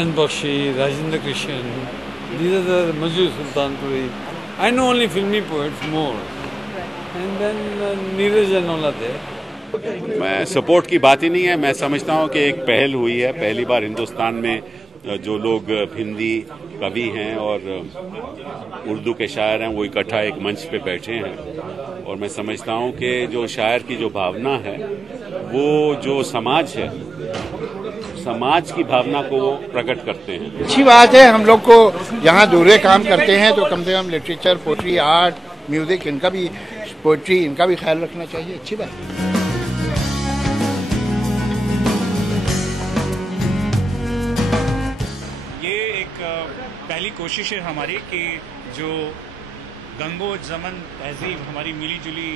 Anand Bakshi, Rajendra Krishan. These are the Majid Sultanpuri. I know only filmy poets more. And then Neeraj and all are there. मैं support की बात ही नहीं है। मैं समझता हूं कि एक पहल हुई है। पहली बार हिंदुस्तान में जो लोग हिंदी कवि हैं और उर्दू के शायर हैं वो इकट्ठा एक मंच पे बैठे हैं और मैं समझता हूं कि जो शायर की जो भावना है वो जो समाज है, समाज की भावना को वो प्रकट करते हैं। अच्छी बात है। हम लोग को यहाँ दूसरे काम करते हैं तो कम से कम लिटरेचर, पोट्री, आर्ट, म्यूजिक, इनका भी, पोट्री, इनका भी ख्याल रखना चाहिए। अच्छी बात है। पहली कोशिश है हमारी कि जो गंगो जमन तहजीब हमारी मिली जुली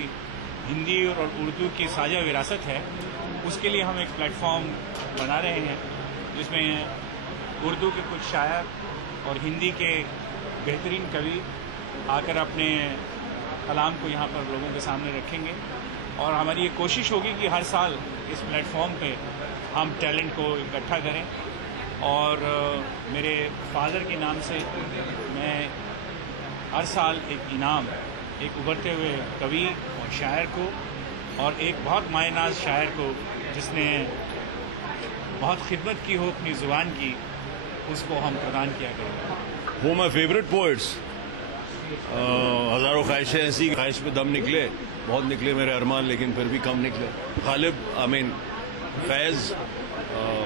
हिंदी और उर्दू की साझा विरासत है, उसके लिए हम एक प्लेटफॉर्म बना रहे हैं जिसमें उर्दू के कुछ शायर और हिंदी के बेहतरीन कवि आकर अपने कलाम को यहाँ पर लोगों के सामने रखेंगे और हमारी ये कोशिश होगी कि हर साल इस प्लेटफॉर्म पे हम टैलेंट को इकट्ठा करें और मेरे फादर के नाम से मैं हर साल एक इनाम, एक उभरते हुए कवि और शायर को और एक बहुत मायनाज शायर को जिसने बहुत खिदमत की हो अपनी ज़ुबान की, उसको हम प्रदान किया करेंगे। वो माय फेवरेट पोइट्स, हज़ारों ख्वाहिशें ऐसी, ख्वाहिश पे दम निकले, बहुत निकले मेरे अरमान, लेकिन फिर भी कम निकले। Ghalib, I mean Faiz,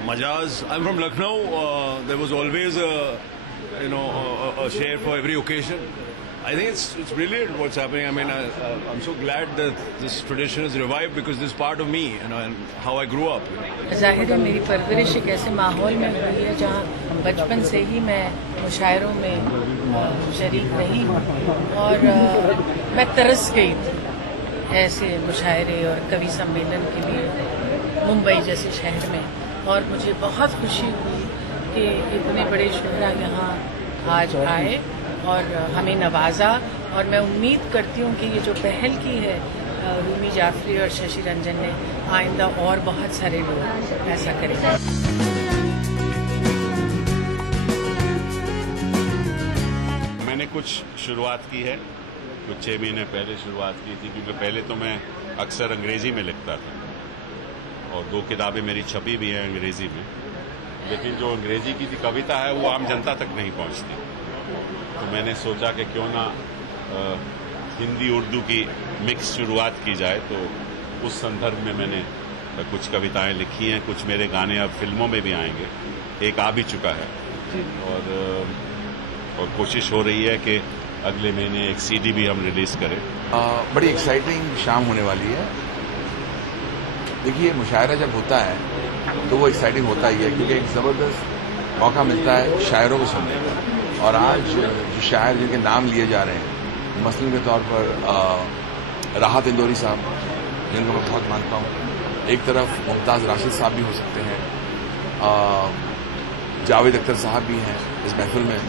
Majaz. I'm from Lucknow. There was always a share for every occasion. I think it's brilliant what's happening. I mean, I'm so glad that this tradition is revived because this is part of me and how I grew up. ज़ाहिर है मेरी परवरिश एक ऐसे माहौल में हुई है जहाँ बचपन से ही मैं मुशायरों में शरीक रही हूँ और मैं तरस गई थी ऐसे मुशायरे और कवि सम्मेलन के लिए मुंबई जैसे शहर में, और मुझे बहुत खुशी हुई कि इतने बड़े शुरा यहाँ आज आए और हमें नवाजा, और मैं उम्मीद करती हूँ कि ये जो पहल की है रूमी जाफरी और शशि रंजन ने, आइंदा और बहुत सारे लोग ऐसा करेंगे। मैंने कुछ शुरुआत की है, कुछ 6 महीने पहले शुरुआत की थी, क्योंकि पहले तो मैं अक्सर अंग्रेजी में लिखता था और 2 किताबें मेरी छपी भी हैं अंग्रेजी में, लेकिन जो अंग्रेजी की कविता है वो आम जनता तक नहीं पहुंचती। तो मैंने सोचा कि क्यों ना हिंदी उर्दू की मिक्स शुरुआत की जाए, तो उस संदर्भ में मैंने कुछ कविताएं लिखी हैं। कुछ मेरे गाने अब फिल्मों में भी आएंगे, एक आ भी चुका है और कोशिश हो रही है कि अगले महीने एक CD भी हम रिलीज करें। बड़ी एक्साइटिंग शाम होने वाली है। देखिए, मुशायरा जब होता है तो वो एक्साइटिंग होता ही है, क्योंकि एक ज़बरदस्त मौका मिलता है शायरों को सुनने का। और आज जो शायर जिनके नाम लिए जा रहे हैं, मसलन के तौर पर राहत इंदौरी साहब, जिनको मैं बहुत मानता हूँ, एक तरफ मुमताज़ राशिद साहब भी हो सकते हैं, जावेद अख्तर साहब भी हैं इस महफिल में,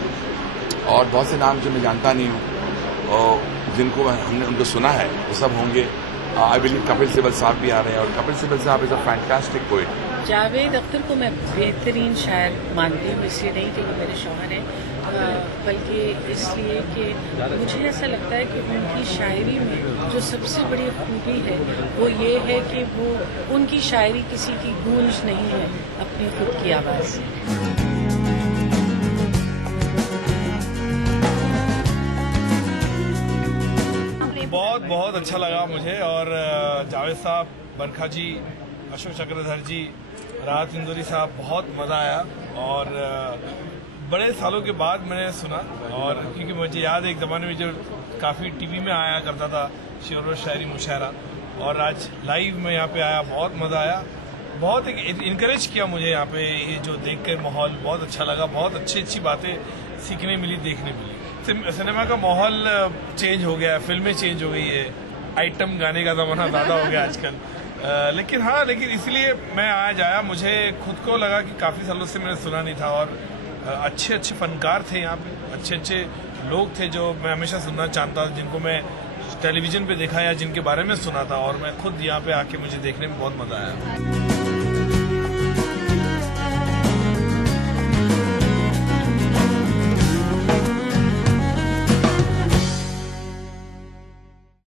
और बहुत से नाम जो मैं जानता नहीं हूँ और जिनको हमने उनको सुना है वो सब होंगे। आई बिलीव कपिल सिब्बल साहब भी आ रहे हैं, और कपिल सिब्बल साहब is a fantastic poet. Javed Akhtar को मैं बेहतरीन शायर मानती हूँ, इसलिए नहीं कि वो मेरे शौहर हैं, बल्कि इसलिए कि मुझे ऐसा लगता है कि उनकी शायरी में जो सबसे बड़ी खूबी है वो ये है कि वो उनकी शायरी किसी की गूंज नहीं है, अपनी खुद की आवाज़। बहुत अच्छा लगा मुझे, और जावेद साहब, बरखा जी, अशोक चक्रधर जी, राहत इंदौरी साहब, बहुत मज़ा आया। और बड़े सालों के बाद मैंने सुना, और क्योंकि मुझे याद है एक ज़माने में जो काफ़ी टीवी में आया करता था शेर व शायरी मुशायरा, और आज लाइव में यहाँ पे आया, बहुत मज़ा आया। बहुत इनकरेज किया मुझे यहाँ पे, ये जो देख कर माहौल बहुत अच्छा लगा, बहुत अच्छी बातें सीखने मिली, देखने मिली। सिनेमा का माहौल चेंज हो गया है, फिल्में चेंज हो गई है, आइटम गाने का ज़माना ज़्यादा हो गया आजकल, लेकिन इसलिए मैं आज आया। मुझे खुद को लगा कि काफ़ी सालों से मैंने सुना नहीं था, और अच्छे फनकार थे यहाँ पे, अच्छे लोग थे जो मैं हमेशा सुनना चाहता था, जिनको मैं टेलीविज़न पे देखा या जिनके बारे में सुना था, और मैं खुद यहाँ पे आके मुझे देखने में बहुत मज़ा आया।